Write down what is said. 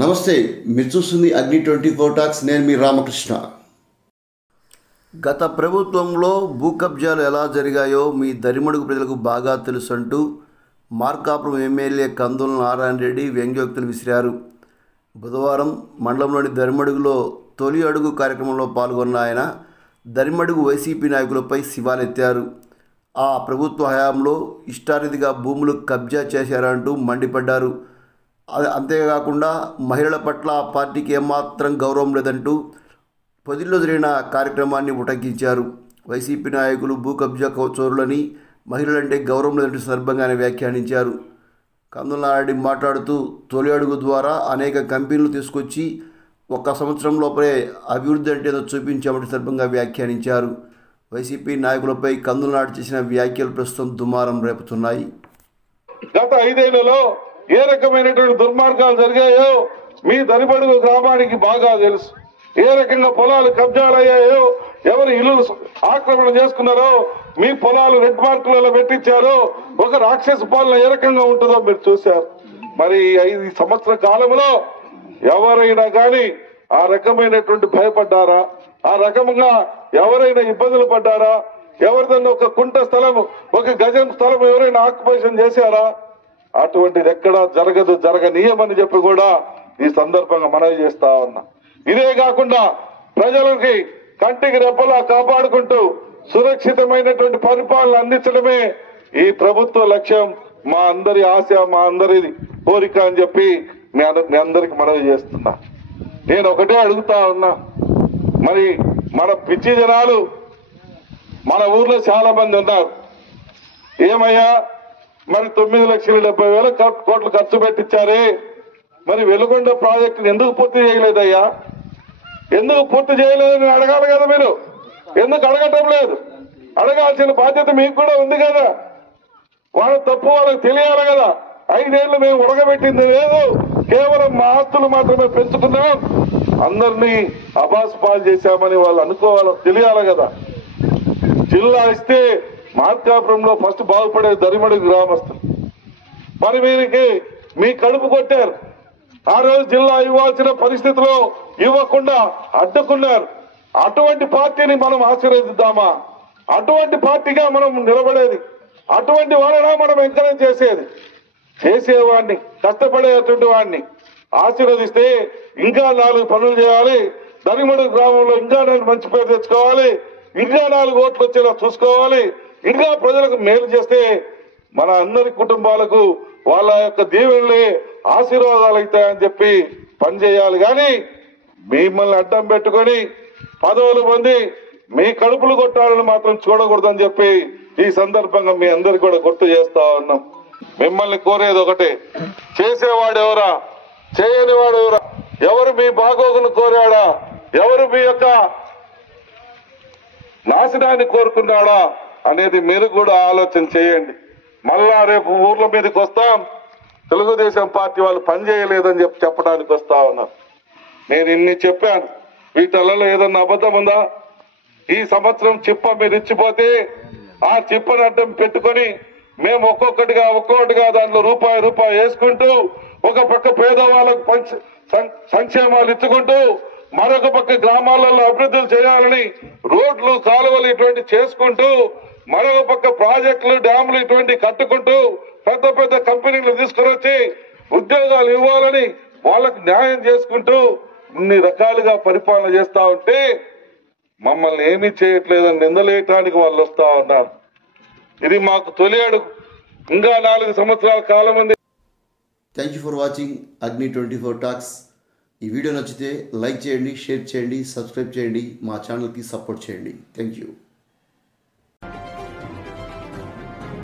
నమస్తే, మీరు చూస్తుంది అగ్ని 24 టాక్స్. నేను మీ రామకృష్ణ. గత ప్రభుత్వంలో భూ కబ్జాలు ఎలా జరిగాయో మీ దరిమడుగు ప్రజలకు బాగా తెలుసు అంటూ మార్కాపురం ఎమ్మెల్యే కందుల నారాయణ రెడ్డి వ్యంగ్యోక్తులు విసిరారు. బుధవారం మండలంలోని దరిమడుగులో తొలి అడుగు కార్యక్రమంలో పాల్గొన్న ఆయన దరిమడుగు వైసీపీ నాయకులపై శివాలెత్తారు. ఆ ప్రభుత్వ హయాంలో ఇష్టారీతిగా భూములు కబ్జా చేశారంటూ మండిపడ్డారు. అంతేకాకుండా మహిళల పట్ల ఆ పార్టీకి ఏమాత్రం గౌరవం లేదంటూ పొదిల్లో జరిగిన కార్యక్రమాన్ని ఉటంకించారు. వైసీపీ నాయకులు భూ కబ్జా చోరులని, మహిళలంటే గౌరవం లేదంటూ సందర్భంగా ఆయన వ్యాఖ్యానించారు. కందుల నారాయణ మాట్లాడుతూ తొలి అడుగు ద్వారా అనేక కంపెనీలు తీసుకొచ్చి 1 సంవత్సరం లోపలే అభివృద్ధి అంటే ఏదో చూపించామంటే సందర్భంగా వ్యాఖ్యానించారు. వైసీపీ నాయకులపై కందుల నారాయణ చేసిన వ్యాఖ్యలు ప్రస్తుతం దుమారం రేపుతున్నాయి. గత 5 ఏళ్లలో ఏ రకమైనటువంటి దుర్మార్గాలు జరిగాయో మీ దరిమడుగు గ్రామానికి బాగా తెలుసు. ఏ రకంగా పొలాలు కబ్జాలయ్యాయో, ఎవరు ఇల్లు ఆక్రమణ చేసుకున్నారో, మీ పొలాలు రెడ్ మార్కులలో పెట్టించారో, ఒక రాక్షస పాలన ఏ రకంగా ఉంటుందో మీరు చూశారు. మరి 5 సంవత్సర కాలంలో ఎవరైనా కానీ ఆ రకమైనటువంటి భయపడ్డారా? ఆ రకంగా ఎవరైనా ఇబ్బందులు పడ్డారా? ఎవరిదన్నా ఒక కుంట స్థలం, 1 గజం స్థలం ఎవరైనా ఆక్యుపేషన్ చేశారా? అటువంటిది ఎక్కడా జరగనీయమని చెప్పి కూడా ఈ సందర్భంగా మనవి చేస్తా ఉన్నా. ఇదే కాకుండా ప్రజలకి కంటికి రెప్పలా కాపాడుకుంటూ సురక్షితమైనటువంటి పరిపాలన అందించడమే ఈ ప్రభుత్వ లక్ష్యం, మా అందరి ఆశ, మా అందరి కోరిక అని చెప్పి మీ అందరికి మనవి చేస్తున్నా. నేను ఒకటే అడుగుతా ఉన్నా, మరి మన పిచ్చి జనాలు మన ఊర్లో చాలా మంది ఉన్నారు. ఏమయ్యా, మరి 9,70,000 కోట్లు ఖర్చు పెట్టించారే, మరి వెలుగొండ ప్రాజెక్టుని ఎందుకు పూర్తి చేయలేదయ్యా? ఎందుకు పూర్తి చేయలేదని అడగాలి కదా మీరు. ఎందుకు అడగటం లేదు? అడగాల్సిన బాధ్యత మీకు కూడా ఉంది కదా. వాళ్ళ తప్పు వాళ్ళకి తెలియాలి కదా. 5 ఏళ్లు మేము ఉడకబెట్టింది లేదు, కేవలం మా ఆస్తులు మాత్రమే పెంచుకున్నాం, అందరినీ అబాస్ పాలు చేశామని వాళ్ళు అనుకోవాలి, తెలియాలి కదా. జిల్లా ఇస్తే మార్కాపురంలో ఫస్ట్ బాగుపడే దరిమడుగు గ్రామస్తులు. మరి వీరికి మీ కడుపు కొట్టారు. ఆ రోజు జిల్లా ఇవ్వాల్సిన పరిస్థితిలో ఇవ్వకుండా అడ్డుకున్నారు. అటువంటి పార్టీని మనం ఆశీర్వదిద్దామా? అటువంటి పార్టీగా మనం నిలబడేది, అటువంటి వాళ్ళనా మనం ఎంకరేజ్ చేసేవాడిని, కష్టపడేటువంటి వాడిని ఆశీర్వదిస్తే ఇంకా 4 పనులు చేయాలి. దరిమడుగు గ్రామంలో ఇంకా నేను మంచి పేరు తెచ్చుకోవాలి, ఇంకా 4 ఓట్లు వచ్చేలా చూసుకోవాలి, ఇంకా ప్రజలకు మేలు చేస్తే మన అందరి కుటుంబాలకు వాళ్ళ యొక్క దీవెనలే ఆశీర్వాదాలు అవుతాయని చెప్పి పనిచేయాలి. కానీ మిమ్మల్ని అడ్డం పెట్టుకొని పదవులు పొంది మీ కడుపులు కొట్టాలని మాత్రం చూడకూడదని చెప్పి ఈ సందర్భంగా మీ అందరికి కూడా గుర్తు చేస్తా ఉన్నాం. మిమ్మల్ని కోరేది ఒకటే, చేసేవాడెవరా, చేయని వాడెవరా, ఎవరు మీ బాగోగును కోరాడా, ఎవరు మీ యొక్క నాశనాన్ని కోరుకున్నాడా అనేది మీరు కూడా ఆలోచన చేయండి. మళ్ళా రేపు ఊర్ల మీదకి వస్తాం, తెలుగుదేశం పార్టీ వాళ్ళు పని చేయలేదని చెప్పడానికి వస్తా ఉన్నారు. నేను ఇన్ని చెప్పాను, వీటలలో ఏదన్నా అబద్ధం ఉందా? ఈ సంవత్సరం చిప్ప మీరు ఇచ్చిపోతే ఆ చిప్పని అడ్డం పెట్టుకొని మేము ఒక్కొక్కటిగా దాంట్లో రూపాయి వేసుకుంటూ, ఒక పక్క పేదవాళ్ళకు సంక్షేమాలు ఇచ్చుకుంటూ, మరొక పక్క గ్రామాలలో అభివృద్ధులు చేయాలని రోడ్లు, కాలువలు ఇటువంటి చేసుకుంటూ, మరొక పక్క ప్రాజెక్టులు, డ్యాములు ఇటువంటి కట్టుకుంటూ, పెద్ద కంపెనీలు తీసుకురొచ్చి ఉద్యోగాలు ఇవ్వాలని వాళ్ళకు న్యాయం చేసుకుంటూ ఇన్ని రకాలుగా పరిపాలన చేస్తా ఉంటే మమ్మల్ని ఏమీ చేయట్లేదని నిందలేయటానికి వాళ్ళు వస్తా ఉన్నారు. ఇది మాకు తొలి అడుగు. ఇంకా 4 సంవత్సరాల కాలం ఉంది. థ్యాంక్ యూ ఫర్ వాచింగ్ అగ్ని 24 టాక్స్. ఈ వీడియో నచ్చితే లైక్ చేయండి, షేర్ చేయండి, సబ్స్క్రైబ్ చేయండి, మా ఛానల్కి సపోర్ట్ చేయండి. Thank you.